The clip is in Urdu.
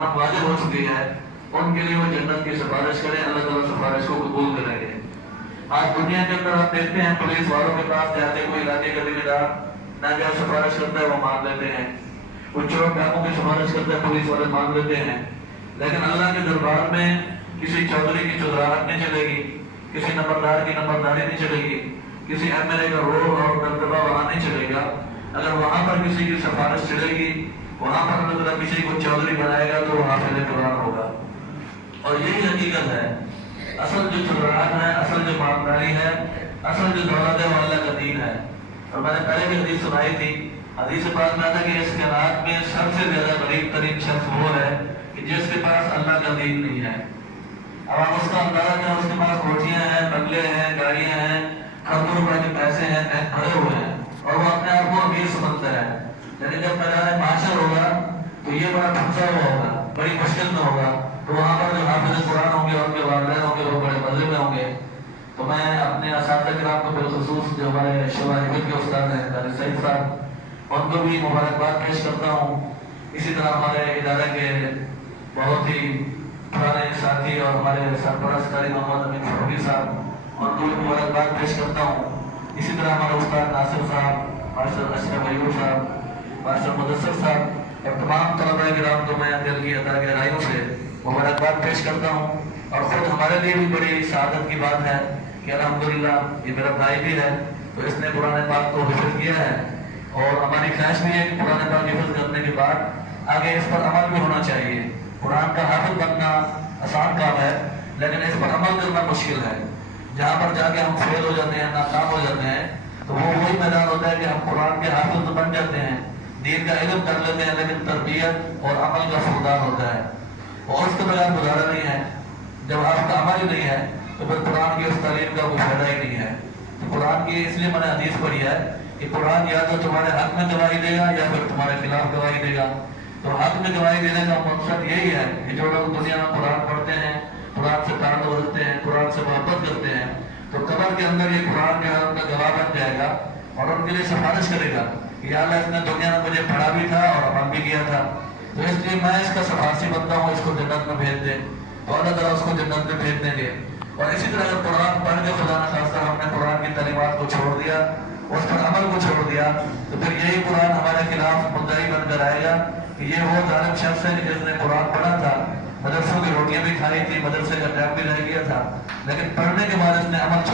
واضح ہو چکی ہے، ان کے لیے وہ جنت کی سفارش کریں، اللہ تعالیٰ سفارش کو قبول کریں گے۔ آج دنیا کے اندر آپ دیکھتے ہیں پولیس والوں کے پاس جاتے کوئی علاقے کا ذمہ دار نہ جو سفارش کرتا ہے وہ مان لیتے ہیں، کچھ چور ڈاکوں کی سفارش کرتا ہے پولیس والے مان لیتے ہیں، لیکن اللہ کے دربار میں کسی چودھری کی چودراہٹ نہیں چلے گی، کسی نمبردار کی نمبرداری نہیں چلے گی، کسی ایم ایل اے کا رول اور دبدبہ وہاں نہیں چلے گا۔ اگر وہاں پر کسی کی سفارش چلے گی، وہاں پر اللہ تعالیٰ کسی کو چودھری بنائے گا تو وہ حافظ قرآن ہوگا۔ اور یہی حقیقت ہے، اصل جو چودراہٹ ہے، اصل جو مالداری ہے، اصل جو دولت ہے وہ اللہ کا دین ہے۔ اور میں نے پہلے بھی حدیث سنائی تھی، حدیث پاک میں آتا کہ اس کائنات میں سب سے زیادہ غریب ترین شخص وہ ہے کہ جس کے پاس اللہ کا دین نہیں ہے۔ اب آپ اس کا اندازہ کریں، اس کے پاس کوٹھیاں ہیں، بنگلے ہیں، گاڑیاں ہیں، کروڑوں روپے کے پیسے ہیں، بینک بھرے ہوئے ہیں، اور وہ اپنے آپ کو امیر سمجھتا ہے، لیکن جب میدان معاشر ہوگا تو یہ بڑا پھنسا ہوا ہوگا، بڑی مشکل میں ہوگا، تو وہاں پر جو حافظ قرآن ہوں گے، ان کے والدین ہوں گے، وہ بڑے مزے میں ہوں گے۔ تو میں اپنے اساتذہ کرام کو بالخصوص جو ہمارے شواہد کے استاد ہیں قاری سعید صاحب، ان کو بھی مبارکباد پیش کرتا ہوں۔ اسی طرح ہمارے ادارے کے بہت ہی پرانے ساتھی اور ہمارے سرپرست قاری محمد امین فروغی صاحب، ان کو بھی مبارکباد پیش کرتا ہوں۔ اسی طرح ہمارے استاد ناصر صاحب، ماسٹر اشرف ایوب صاحب، ماسٹر مدثر صاحب اور تمام طلباء کرام کو میں دل کی عطا گہرائیوں سے مبارکباد پیش کرتا ہوں۔ اور خود ہمارے لیے بھی بڑی سعادت کی بات ہے کہ الحمدللہ یہ میرا بھائی بھی ہے تو اس نے قرآن پاک کو حفظ کیا ہے، اور ہماری خواہش بھی ہے کہ قرآن پاک حفظ کرنے کے بعد آگے اس پر عمل بھی ہونا چاہیے۔ قرآن کا حافظ بننا آسان کام ہے، لیکن اس پر عمل کرنا مشکل ہے۔ جہاں پر جا کے ہم فیل ہو جاتے ہیں، ناکام ہو جاتے ہیں، تو وہ وہی میدان ہوتا ہے کہ ہم قرآن کے حافظ بن جاتے ہیں، دین کا علم کر لیتے ہیں، لیکن تربیت اور عمل کا فقدان ہوتا ہے، اور اس کے بغیر گزارا نہیں ہے۔ جب آپ کا عمل ہی نہیں ہے تو پھر قرآن کی اس تعلیم کا کوئی فائدہ ہی نہیں ہے۔ تو قرآن کی اس لیے میں نے حدیث پڑھی ہے کہ قرآن یا تو تمہارے حق میں گواہی دے گا یا پھر تمہارے خلاف گواہی دے گا۔ تو حق میں گواہی دینے کا مقصد یہی ہے کہ جو لوگ دنیا میں قرآن پڑھتے ہیں، قرآن سے تعلق رکھتے ہیں، قرآن سے محبت کرتے ہیں، تو قبر کے اندر یہ قرآن جو ہے ان کا گواہ بن جائے گا اور ان کے لیے سفارش کرے گا کہ یا اللہ اس نے دنیا میں مجھے پڑھا بھی تھا اور عمل بھی کیا تھا، تو اس لیے میں اس کا سفارشی بنتا ہوں، اس کو جنت میں بھیج دے، تو اللہ تعالیٰ اس کو جنت میں بھیج دیں گے۔ اور اسی طرح اگر قرآن پڑھ کے خدا نخواستہ ہم نے قرآن کی تعلیمات کو چھوڑ دیا، اس پر عمل کو چھوڑ دیا، تو پھر یہی قرآن ہمارے خلاف مدعی بن کر آئے گا کہ یہ وہ ظالم شخص ہے جس نے قرآن پڑھا تھا، مدرسوں کی روٹیاں بھی کھائی تھی، مدرسے کا ٹائم بھی رہ گیا تھا، لیکن پڑھنے کے بعد اس نے عمل